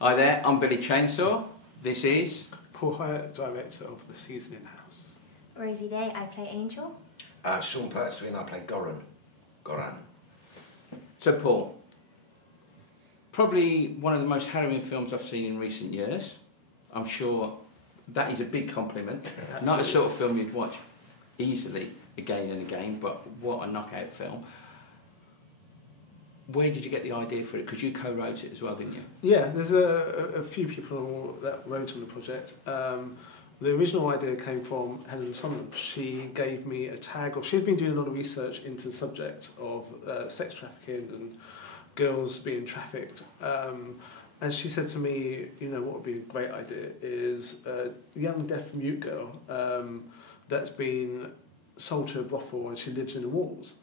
Hi there, I'm Billy Chainsaw. This is Paul Hyett, director of The Season In-House. Rosie Day, I play Angel. Sean Pertwee and I play Goran. So Paul, probably one of the most harrowing films I've seen in recent years. I'm sure that is a big compliment. Not a sort of film you'd watch easily again and again, but what a knockout film. Where did you get the idea for it? Because you co-wrote it as well, didn't you? Yeah, there's a few people that wrote on the project. The original idea came from Helen Sunderland. She gave me a tag of... She'd been doing a lot of research into the subject of sex trafficking and girls being trafficked. And she said to me, you know, what would be a great idea is a young deaf-mute girl that's been sold to a brothel and she lives in the walls.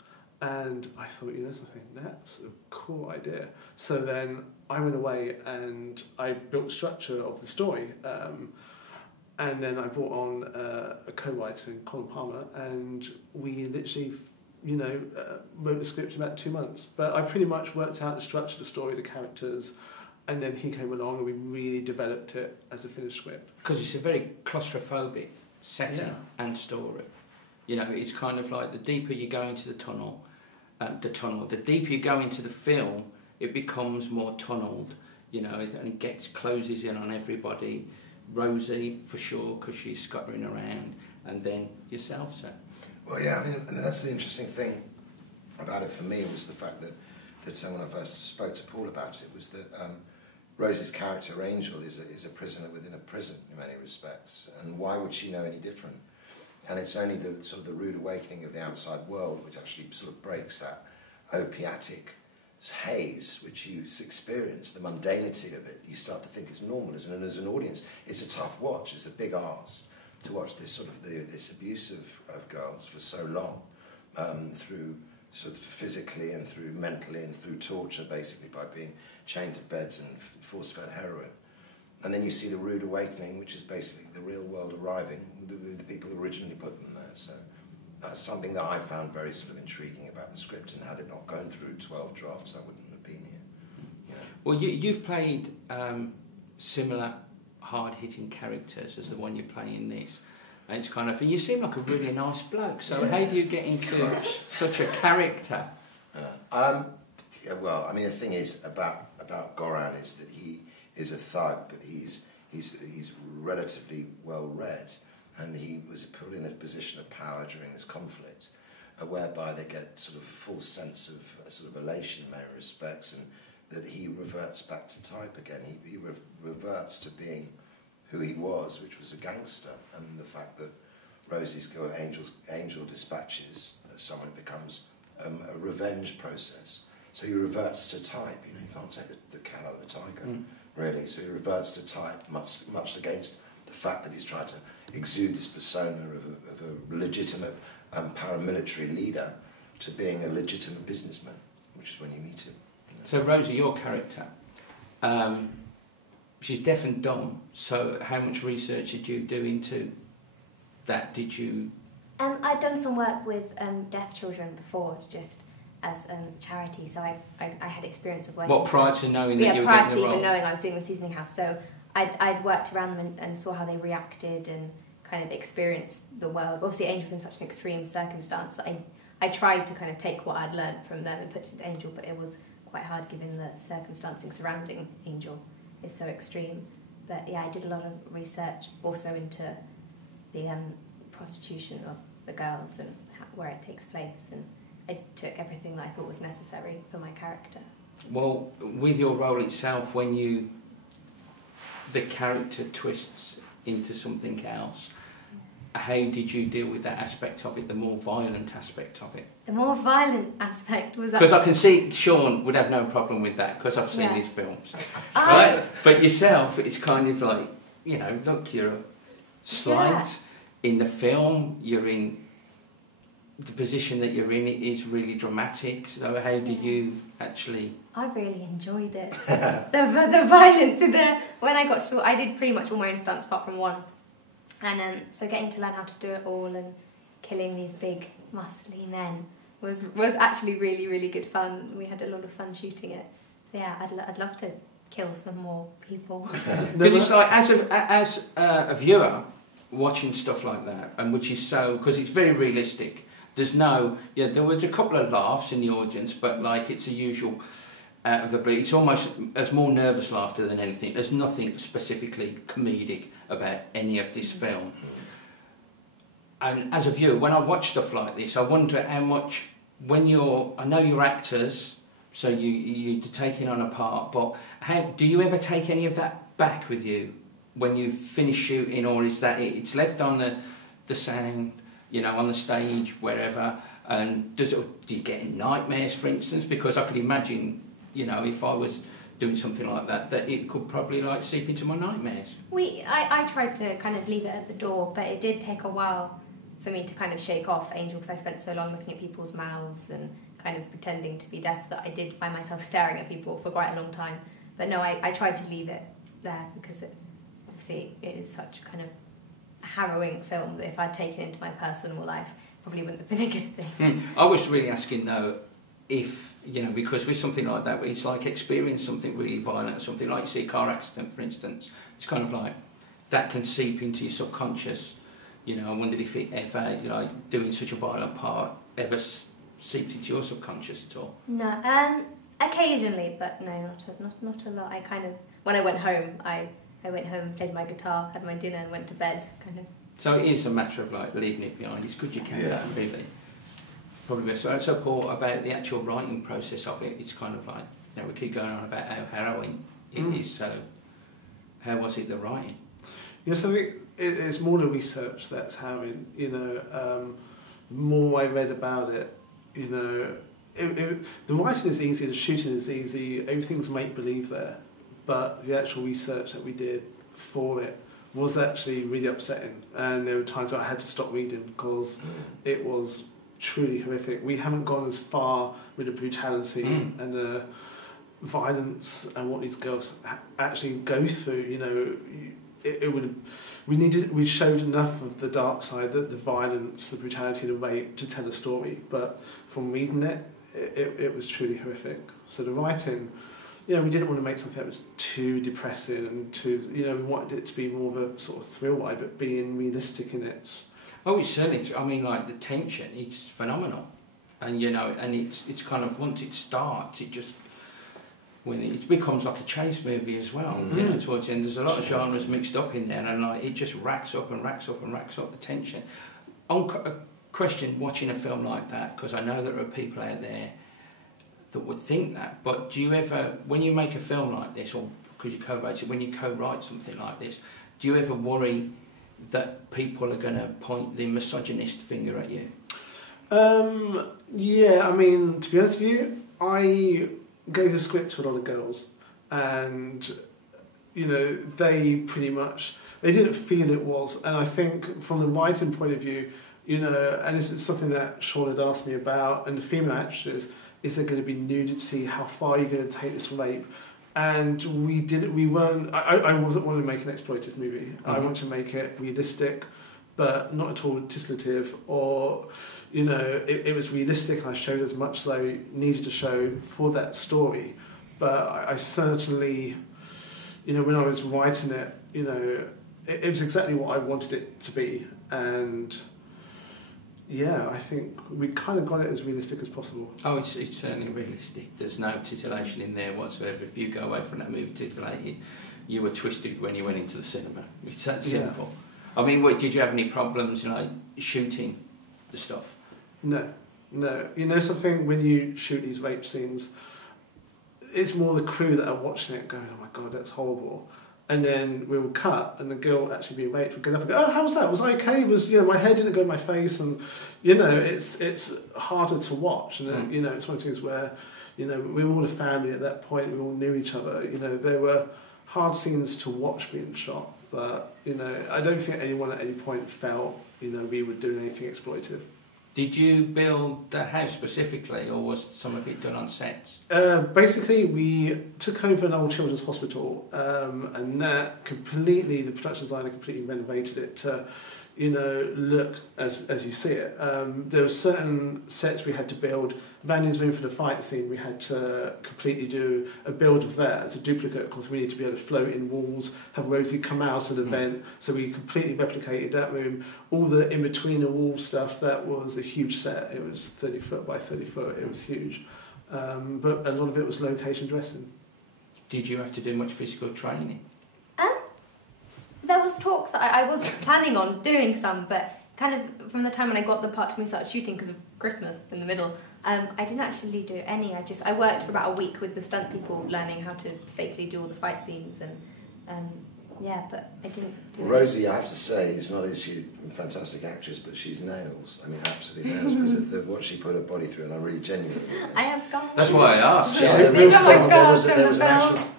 And I thought, you know something, that's a cool idea. So then I went away and I built structure of the story. And then I brought on a co-writer, Colin Palmer, and we literally, you know, wrote the script in about 2 months. But I pretty much worked out the structure of the story, the characters, and then he came along and we really developed it as a finished script. Because it's a very claustrophobic setting and story. You know, it's kind of like the deeper you go into the deeper you go into the film, it becomes more tunnelled, you know, and it closes in on everybody. Rosie, for sure, because she's scuttering around, and then yourself, sir. Well, yeah, I mean, that's the interesting thing about it for me was the fact that when I first spoke to Paul about it, was that Rosie's character, Angel, is a prisoner within a prison in many respects, and why would she know any different? And it's only the sort of the rude awakening of the outside world which actually sort of breaks that opiatic haze which you experience, the mundanity of it. You start to think it's normal, and as an audience, it's a tough watch. It's a big ask to watch this sort of this abuse of girls for so long, through sort of physically and through mentally and through torture, basically by being chained to beds and force-fed heroin. And then you see the rude awakening, which is basically the real world arriving, the people who originally put them there. So that's something that I found very sort of intriguing about the script, and had it not gone through 12 drafts, I wouldn't have been here. You know? Well, you've played similar hard-hitting characters as the one you play in this. And it's kind of, and you seem like a really nice bloke, so how do you get into such a character? Yeah, well, I mean, the thing is about Goran is that he is a thug, but he's relatively well read, and he was put in a position of power during this conflict, whereby they get sort of a false sense of sort of elation in many respects, and that he reverts back to type again. He reverts to being who he was, which was a gangster, and the fact that Rosie's girl, Angel dispatches someone, becomes a revenge process. So he reverts to type. You know, you can't take the cat out of the tiger, really. So he reverts to type, much against the fact that he's trying to exude this persona of a legitimate paramilitary leader to being a legitimate businessman, which is when you meet him. You know. So Rosie, your character, she's deaf and dumb, so how much research did you do into that? Did you... I'd done some work with deaf children before, just as charity, so I had experience of working... What, prior to knowing that you were prior getting the to role? even knowing I was doing the seasoning house, so I'd worked around them and saw how they reacted and kind of experienced the world. Obviously Angel was in such an extreme circumstance that I tried to kind of take what I'd learned from them and put it into Angel, but it was quite hard given the circumstances surrounding Angel is so extreme. But yeah, I did a lot of research also into the prostitution of the girls and where it takes place, and I took everything that I thought was necessary for my character. Well, with your role itself, when the character twists into something else, how did you deal with that aspect of it, the more violent aspect of it? The more violent aspect was... Because I can see Sean would have no problem with that, because I've seen his films. Right? But yourself, it's kind of like, you know, look, you're slight in the film, you're in... The position that you're in is really dramatic, so how did you actually... I really enjoyed it. the violence in there. When I got short, I did pretty much all my own stunts apart from one. And so getting to learn how to do it all and killing these big, muscly men was actually really, really good fun. We had a lot of fun shooting it. So yeah, I'd love to kill some more people. Because it's like, as a viewer watching stuff like that, and which is so, because it's very realistic. There's no, there was a couple of laughs in the audience, but like it's the usual out of the blue. It's almost as more nervous laughter than anything. There's nothing specifically comedic about any of this film. And as a viewer, when I watch stuff like this, I wonder how much, I know you're actors, so you're taking on a part, but how do you ever take any of that back with you when you finish shooting, or is that it's left on the sound, on the stage, wherever? And do you get nightmares, for instance? Because I could imagine, if I was doing something like that it could probably like seep into my nightmares. I tried to kind of leave it at the door, but it did take a while for me to kind of shake off Angel, because I spent so long looking at people's mouths and kind of pretending to be deaf that I did find myself staring at people for quite a long time. But no, I tried to leave it there, because obviously it is such kind of a harrowing film that if I'd taken it into my personal life, probably wouldn't have been a good thing. I was really asking though, if, because with something like that, it's like experience something really violent, or something like, say, a car accident, for instance, it's kind of like, that can seep into your subconscious. I wondered if it ever, doing such a violent part, ever seeped into your subconscious at all? No, occasionally, but no, not a lot. I kind of, when I went home, I went home, played my guitar, had my dinner and went to bed, kind of. So it is a matter of like leaving it behind. It's good you can, really. Probably best. So Paul, about the actual writing process of it, it's kind of like, we keep going on about how harrowing it is, so how was it, the writing? Yes, I think it's more the research that's harrowing, the more I read about it, the writing is easy, the shooting is easy, everything's make-believe there, but the actual research that we did for it was actually really upsetting, and there were times where I had to stop reading because it was truly horrific. We haven't gone as far with the brutality and the violence and what these girls actually go through. We showed enough of the dark side, the violence, the brutality, the rape to tell a story. But from reading it was truly horrific. So the writing, we didn't want to make something that was too depressing and too, we wanted it to be more of a sort of thrill ride, but being realistic in it. Oh, it's certainly. Like the tension, it's phenomenal, and and it's kind of, once it starts, it becomes like a chase movie as well. Towards the end, there's a lot of genres mixed up in there, and like it just racks up and racks up and racks up the tension. On a question, watching a film like that, because I know there are people out there that would think that, but do you ever, when you make a film like this, or because you co-write it, when you co-write something like this, do you ever worry that people are going to point the misogynist finger at you? Yeah, to be honest with you, I gave the script to a lot of girls, and they pretty much, they didn't feel it was, and I think from the writing point of view, and this is something that Sean had asked me about, and the female actors, is there going to be nudity? How far are you going to take this rape? And I wasn't wanting to make an exploitive movie. I want to make it realistic, but not at all titillative, or, it was realistic, and I showed as much as I needed to show for that story. But I certainly, when I was writing it, it was exactly what I wanted it to be. And yeah, I think we kind of got it as realistic as possible. Oh, it's certainly realistic. There's no titillation in there whatsoever. If you go away from that movie titillated, you were twisted when you went into the cinema. It's that simple. Yeah. Did you have any problems, shooting the stuff? No. Something, when you shoot these rape scenes, it's more the crew that are watching it going, oh my God, that's horrible. And then we will cut, and the girl actually being raped would get up and go, oh, how was that? Was I okay? Was my hair didn't go in my face? And it's harder to watch. And it's one of the things where we were all a family at that point. We all knew each other. There were hard scenes to watch being shot, but I don't think anyone at any point felt we were doing anything exploitive. Did you build the house specifically, or was some of it done on sets? Basically, we took over an old children's hospital, and that the production designer completely renovated it to, look as you see it. There were certain sets we had to build. Vanya's room for the fight scene, we had to completely do a build of that as a duplicate, because we need to be able to float in walls, have Rosie come out of the vent, so we completely replicated that room. All the in-between the wall stuff, that was a huge set. It was 30 foot by 30 foot, it was huge. But a lot of it was location dressing. Did you have to do much physical training? There was talks that I was planning on doing some, but kind of from the time when I got the part when we started shooting, because of Christmas in the middle, I didn't actually do any. I worked for about a week with the stunt people, learning how to safely do all the fight scenes, and but I didn't do Rosie, I have to say, it's not as she's a fantastic actress, but she's nails. I mean, absolutely nails, because of what she put her body through, and I'm really genuine. I have scars. That's why I asked. Yeah,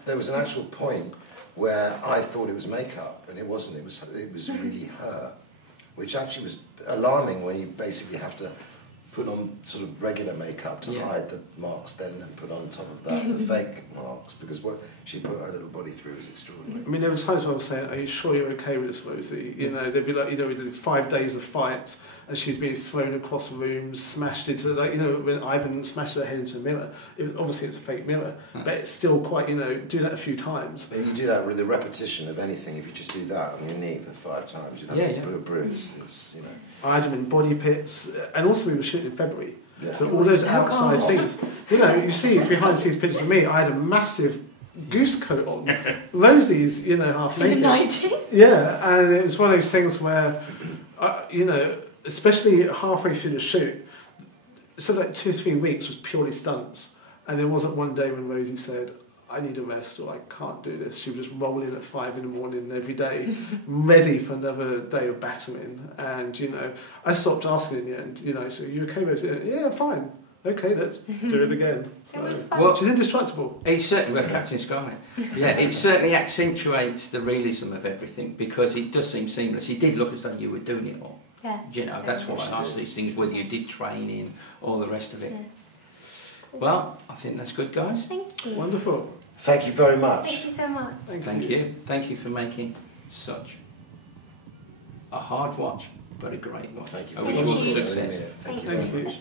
there was an actual point where I thought it was makeup, and it wasn't. It was really her, which actually was alarming when you basically have to put on sort of regular makeup to hide the marks, then and put on top of that the fake marks, because what she put her little body through was extraordinary. I mean, there were times where I was saying, "Are you sure you're okay with this, Rosie?" They'd be like, we did 5 days of fights, and she's being thrown across rooms, smashed into, when Ivan smashed her head into a mirror. Obviously it's a fake mirror, but it's still quite, do that a few times. And you do that with the repetition of anything. If you just do that on your knee for 5 times, you'd have a bruise. It's, I had them in body pits, and also we were shooting in February. Yeah. So all those outside scenes, you see behind the scenes pictures of me, I had a massive goose coat on. Rosie's, half naked. In the 90s? Yeah, and it was one of those things where, especially halfway through the shoot, so like 2 or 3 weeks was purely stunts, and there wasn't one day when Rosie said, "I need a rest," or "I can't do this." She would just roll in at 5 in the morning every day, ready for another day of battering. And I stopped asking in the end. So, "You okay, Rosie?" "Yeah, fine." "Okay, let's do it again." It was fun. Well, she's indestructible. It certainly, Captain Scarlet. Yeah, it certainly accentuates the realism of everything, because it does seem seamless. It did look as though you were doing it all. Yeah. That's why I asked these things, whether you did training, all the rest of it. Yeah. Well, I think that's good, guys. Thank you. Wonderful. Thank you very much. Thank you so much. Thank you. Thank you for making such a hard watch, but a great watch. Thank you. I wish you all the Thank you. success. Thank you Thank very you. much.